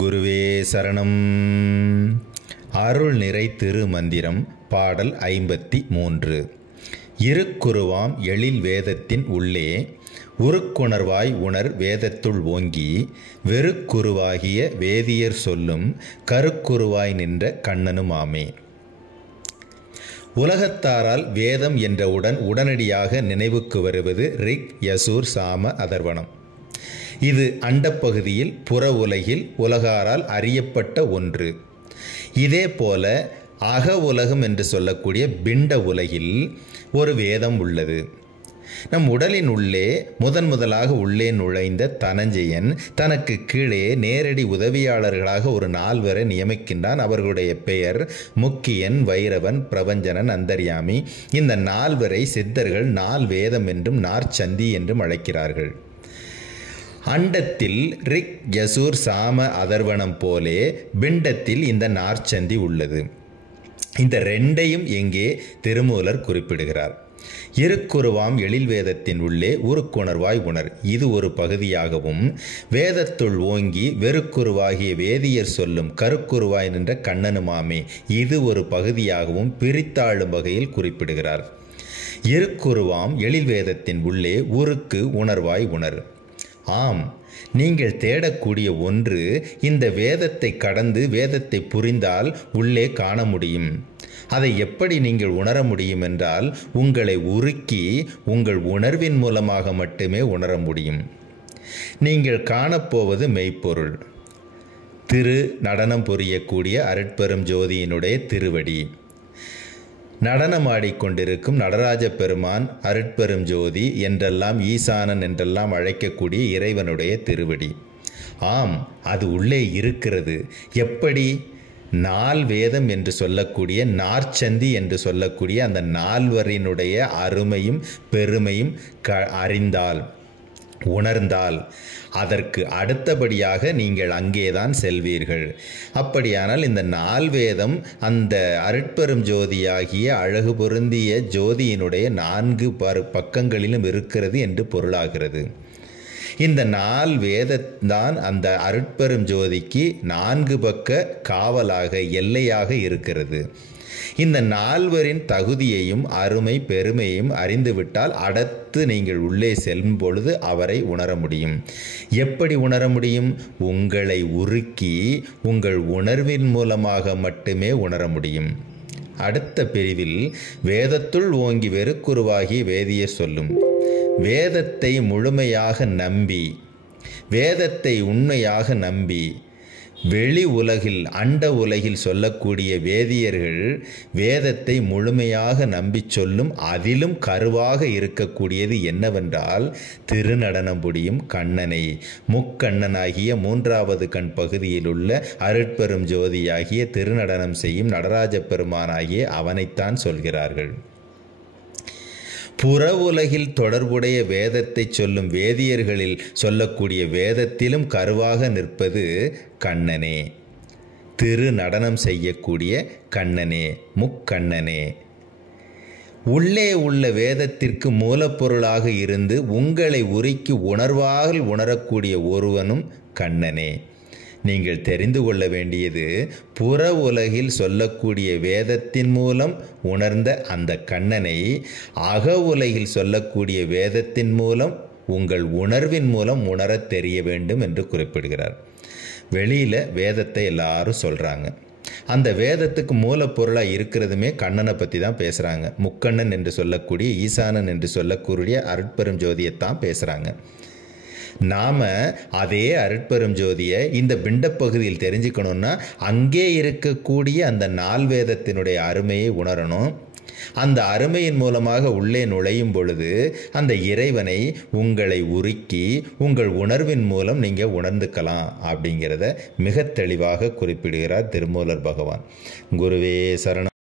குருவே சரணம். அருள் நிறை திருமந்திரம் பாடல் 53. இருக்குருவாம் எழில் வேதத்தின் உள்ளே உருக்குணர்வாய் உணர் வேதத்துள் ஓங்கி வெறுக்குருவாகிய வேதியர் சொல்லும் கருக்குருவாய் நின்ற கண்ணனுமாமே. உலகத்தாரால் வேதம் என்றவுடன் உடனடியாக நினைவுக்கு வருவது ரிக், யசூர், சாம, அதர்வணம். இது அண்டப்பகுதியில் புற உலகில் உலகாரால் அறியப்பட்ட ஒன்று. இதே போல அக உலகம் என்று சொல்லக்கூடிய பிண்ட உலகில் ஒரு வேதம் உள்ளது. நம் உடலின் உள்ளே முதலாக உள்ளே நுழைந்த தனஞ்சயன் தனக்கு கீழே நேரடி உதவியாளர்களாக ஒரு 4 நியமிக்கின்றான். அவர்களுடைய பெயர் முக்கியன், வைரவன், பிரபஞ்சனன், அந்தர்யாமி. இந்த 4 சித்தர்கள் 4 வேதம் என்றும் நாற்சந்தி என்றும் அழைக்கிறார்கள். அண்டத்தில் ரிக், யசூர், சாம, அதர்வணம் போலே பிண்டத்தில் இந்த நாற்சந்தி உள்ளது. இந்த 2ஐயும் எங்கே திருமூலர் குறிப்பிடுகிறார். இருக்குருவாம் எழில் வேதத்தின் உள்ளே உருக்குணர்வாய் உணர், இது ஒரு பகுதியாகவும், வேதத்துள் ஓங்கி வெறுக்குருவாகிய வேதியர் சொல்லும் கருக்குருவாய் நின்ற கண்ணனுமாமே, இது ஒரு பகுதியாகவும் பிரித்தாளும் வகையில் குறிப்பிடுகிறார். இருக்குருவாம் எழில் வேதத்தின் உள்ளே உருக்கு உணர்வாய் உணர். ஆம், நீங்கள் தேடக்கூடிய ஒன்று இந்த வேதத்தை கடந்து வேதத்தை புரிந்தால் உள்ளே காண முடியும். அதை எப்படி நீங்கள் உணர முடியும் என்றால், உங்களை உருக்கி உங்கள் உணர்வின் மூலமாக மட்டுமே உணர முடியும். நீங்கள் காணப்போவது மெய்ப்பொருள். திரு நடனம் புரியக்கூடிய அருட்பெரும் ஜோதியினுடைய திருவடி, நடனமாடிக்கொண்டிருக்கும் நடராஜ பெருமான் அருட்பெரும் ஜோதி என்றெல்லாம், ஈசானன் என்றெல்லாம் அழைக்கக்கூடிய இறைவனுடைய திருவடி. ஆம், அது உள்ளே இருக்கிறது. எப்படி? 4 வேதம் என்று சொல்லக்கூடிய நாற்சந்தி என்று சொல்லக்கூடிய அந்த 4 அருமையும் பெருமையும் அறிந்தால், உணர்ந்தால், அதற்கு அடுத்தபடியாக நீங்கள் அங்கேதான் செல்வீர்கள். அப்படியானால் இந்த 4 வேதம் அந்த அருட்பெரும் ஜோதியாகிய அழகு பொருந்திய ஜோதியினுடைய 4 பக்கங்களிலும் இருக்கிறது என்று பொருளாகிறது. இந்த 4 வேதம்தான் அந்த அருட்பெரும் ஜோதிக்கு 4 பக்க காவலாக, எல்லையாக இருக்கிறது. இந்த 4 தகுதியையும் அருமை பெருமையையும் அறிந்துவிட்டால் அடுத்து நீங்கள் உள்ளே செல்லும் பொழுது அவரை உணர முடியும். எப்படி உணர முடியும்? உங்களை உருக்கி உங்கள் உணர்வின் மூலமாக மட்டுமே உணர முடியும். அடுத்த பிரிவில் வேதத்துள் ஓங்கி வெறுக்குருவாகி வேதியர் சொல்லும், வேதத்தை முழுமையாக நம்பி, வேதத்தை உண்மையாக நம்பி வெளி உலகில் அண்ட உலகில் சொல்லக்கூடிய வேதியர்கள் வேதத்தை முழுமையாக நம்பி சொல்லும் அதிலும் கருவாக இருக்கக்கூடியது என்னவென்றால், திருநடனம் புரியும் கண்ணனை, முக்கண்ணனாகிய 3வது கண் பகுதியில் உள்ள அருட்பெரும் ஜோதியாகிய திருநடனம் செய்யும் நடராஜ பெருமானாகிய அவனைத்தான் சொல்கிறார்கள். புற உலகில் தொடர்புடைய வேதத்தை சொல்லும் வேதியர்களில் சொல்லக்கூடிய வேதத்திலும் கருவாக நிற்பது கண்ணனே, திரு நடனம் செய்யக்கூடிய கண்ணனே, முக்கண்ணனே. உள்ளே உள்ள வேதத்திற்கு மூலப்பொருளாக இருந்து உங்களை உருக்கி உணர்வாக உணரக்கூடிய ஒருவனும் கண்ணனே. நீங்கள் தெரிந்து கொள்ள வேண்டியது, புற உலகில் சொல்லக்கூடிய வேதத்தின் மூலம் உணர்ந்த அந்த கண்ணனை அக உலகில் சொல்லக்கூடிய வேதத்தின் மூலம் உங்கள் உணர்வின் மூலம் உணரத் தெரிய வேண்டும் என்று குறிப்பிடுகிறார். வெளியில் வேதத்தை எல்லாரும் சொல்கிறாங்க. அந்த வேதத்துக்கு மூலப்பொருளாக இருக்கிறதுமே கண்ணனை பற்றி தான் பேசுகிறாங்க. முக்கண்ணன் என்று சொல்லக்கூடிய, ஈசானன் என்று சொல்லக்கூடிய அருட்பெரும் ஜோதியைத்தான் பேசுகிறாங்க. நாம் அதே அருட்பெரும் ஜோதியை இந்த பிண்டப்பகுதியில் தெரிஞ்சுக்கணுன்னா அங்கே இருக்கக்கூடிய அந்த 4 வேதத்தினுடைய அருமையை உணரணும். அந்த அருமையின் மூலமாக உள்ளே நுழையும் பொழுது அந்த இறைவனை உங்களை உருக்கி உங்கள் உணர்வின் மூலம் நீங்கள் உணர்ந்துக்கலாம் அப்படிங்கிறத மிக தெளிவாக குறிப்பிடுகிறார் திருமூலர் பகவான். குருவே சரணம்.